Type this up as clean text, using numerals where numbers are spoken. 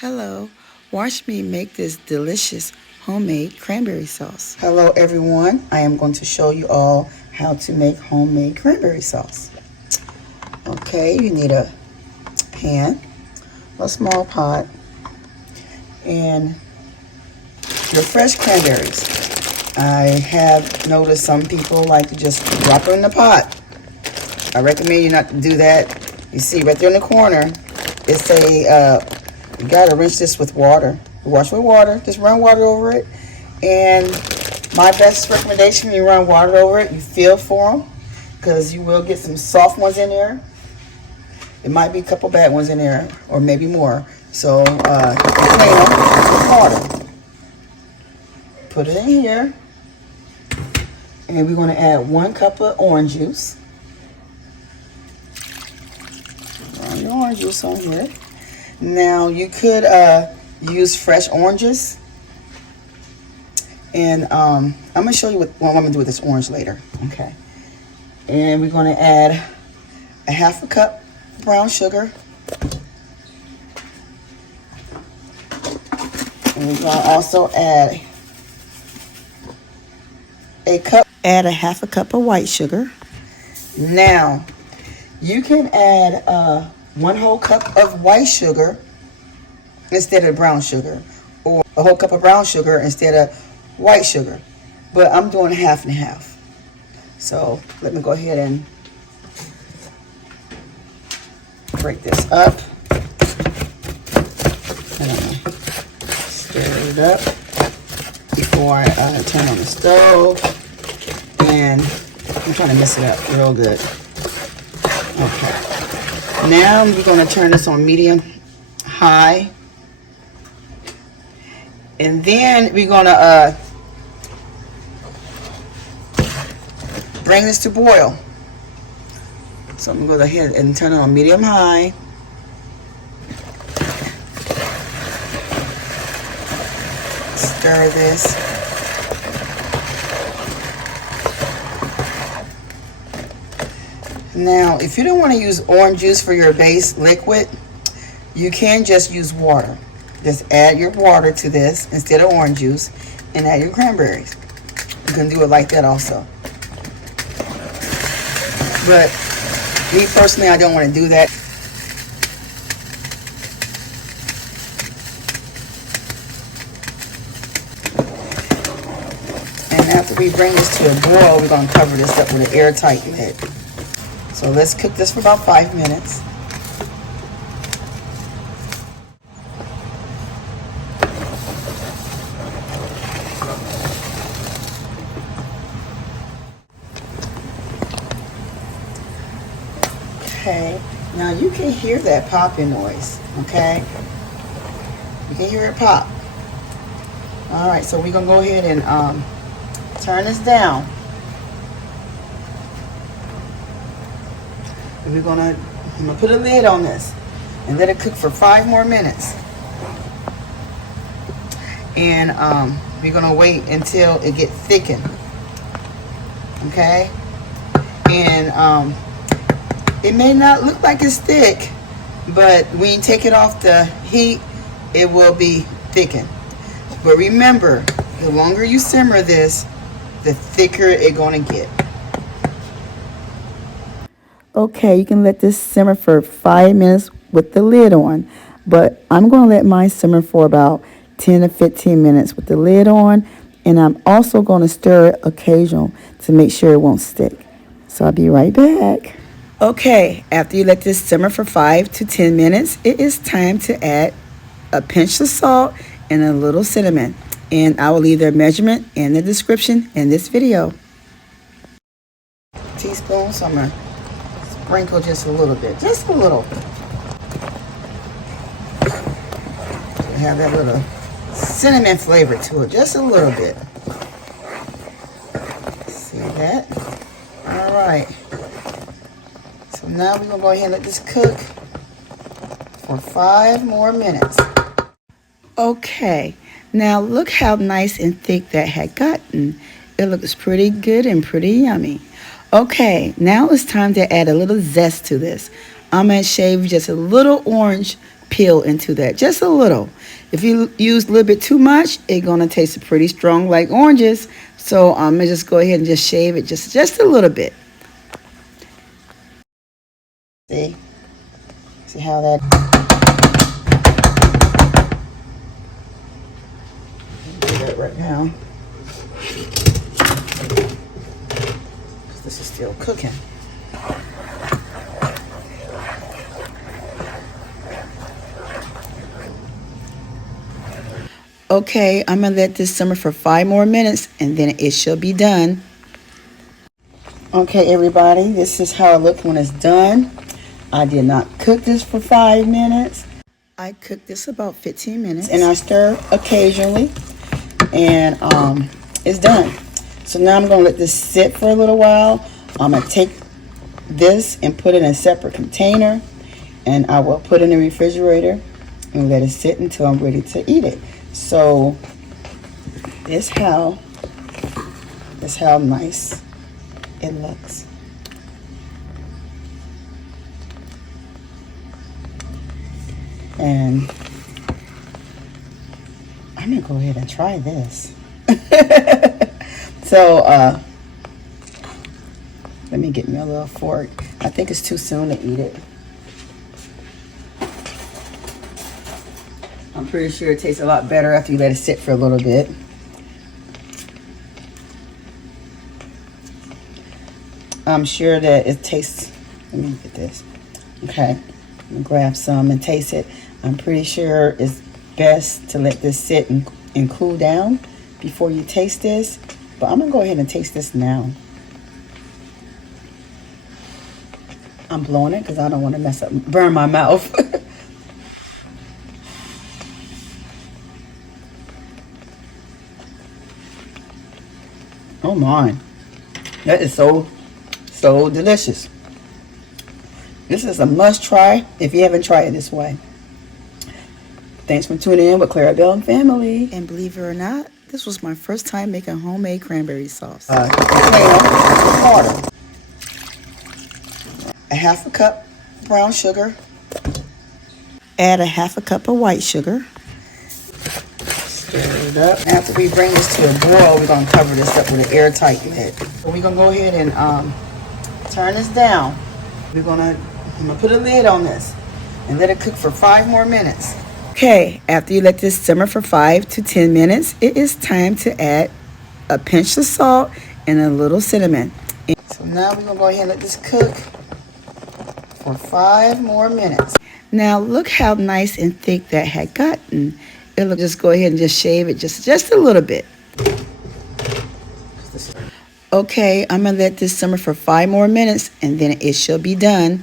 Hello, watch me make this delicious homemade cranberry sauce. Hello everyone, I am going to show you all how to make homemade cranberry sauce. Okay, you need a pan, a small pot, and your fresh cranberries. I have noticed some people like to just drop them in the pot. I recommend you not to do that. You see right there in the corner, it's you gotta rinse this with water. Wash with water, just run water over it. And my best recommendation when you run water over it, you feel for them, because you will get some soft ones in there. It might be a couple bad ones in there, or maybe more. So clean them with water. Put it in here. And we're gonna add 1 cup of orange juice. Run your orange juice on here. Now you could use fresh oranges, and I'm gonna show you what I'm gonna do with this orange later. Okay, and we're gonna add a 1/2 cup brown sugar, and we're gonna also add a 1/2 cup of white sugar. Now you can add 1 whole cup of white sugar instead of brown sugar, or a whole cup of brown sugar instead of white sugar. But I'm doing 1/2 and 1/2. So let me go ahead and break this up. And stir it up before I turn on the stove. And I'm trying to mix it up real good. Okay. Now we're going to turn this on medium high, and then we're going to bring this to boil. So I'm going to go ahead and turn it on medium high. Stir this. Now, if you don't want to use orange juice for your base liquid, you can just use water. Just add your water to this instead of orange juice, and add your cranberries. You can do it like that also. But me personally, I don't want to do that. And after we bring this to a boil, we're going to cover this up with an airtight lid. So let's cook this for about 5 minutes. Okay, now you can hear that popping noise, okay? You can hear it pop. All right, so we're gonna go ahead and turn this down. And I'm gonna put a lid on this and let it cook for 5 more minutes. And we're gonna wait until it gets thickened. Okay? And it may not look like it's thick, but when you take it off the heat, it will be thickened. But remember, the longer you simmer this, the thicker it's gonna get. Okay, you can let this simmer for 5 minutes with the lid on, but I'm going to let mine simmer for about 10 to 15 minutes with the lid on, and I'm also going to stir it occasionally to make sure it won't stick. So I'll be right back. Okay, after you let this simmer for 5 to 10 minutes, it is time to add a pinch of salt and a little cinnamon, and I will leave their measurement in the description in this video. Teaspoon, so I'm going to sprinkle just a little bit, just a little. Have that little cinnamon flavor to it, just a little bit. See that? All right. So now we're gonna go ahead and let this cook for 5 more minutes. Okay. Now look how nice and thick that had gotten. It looks pretty good and pretty yummy. Okay, now it's time to add a little zest to this. I'm going to shave just a little orange peel into that, just a little. If you use a little bit too much, it's gonna taste pretty strong like oranges. So I'm gonna just go ahead and just shave it just a little bit. See how that. Do that right now. This is still cooking. Okay, I'm gonna let this simmer for 5 more minutes and then it should be done. Okay, everybody, this is how it looks when it's done. I did not cook this for 5 minutes. I cooked this about 15 minutes and I stir occasionally, and it's done. So now I'm gonna let this sit for a little while. I'm gonna take this and put it in a separate container, and I will put it in the refrigerator and let it sit until I'm ready to eat it. So this how nice it looks. And I'm gonna go ahead and try this. So let me get me a little fork. I think it's too soon to eat it. I'm pretty sure it tastes a lot better after you let it sit for a little bit. I'm sure that it tastes, let me get this. Okay, I'm gonna grab some and taste it. I'm pretty sure it's best to let this sit and cool down before you taste this. But I'm gonna go ahead and taste this now. I'm blowing it because I don't want to burn my mouth. Oh my, that is so delicious. This is a must try if you haven't tried it this way. Thanks for tuning in with Clarabelle and family. And believe it or not, this was my first time making homemade cranberry sauce. Water. A half a cup brown sugar. Add a half a cup of white sugar. Stir it up. After we bring this to a boil, we're going to cover this up with an airtight lid. So we're going to go ahead and turn this down. I'm going to put a lid on this and let it cook for 5 more minutes. Okay, after you let this simmer for 5 to 10 minutes, it is time to add a pinch of salt and a little cinnamon. So now we're going to go ahead and let this cook for 5 more minutes. Now look how nice and thick that had gotten. It'll just go ahead and just shave it just a little bit. Okay, I'm going to let this simmer for 5 more minutes and then it should be done.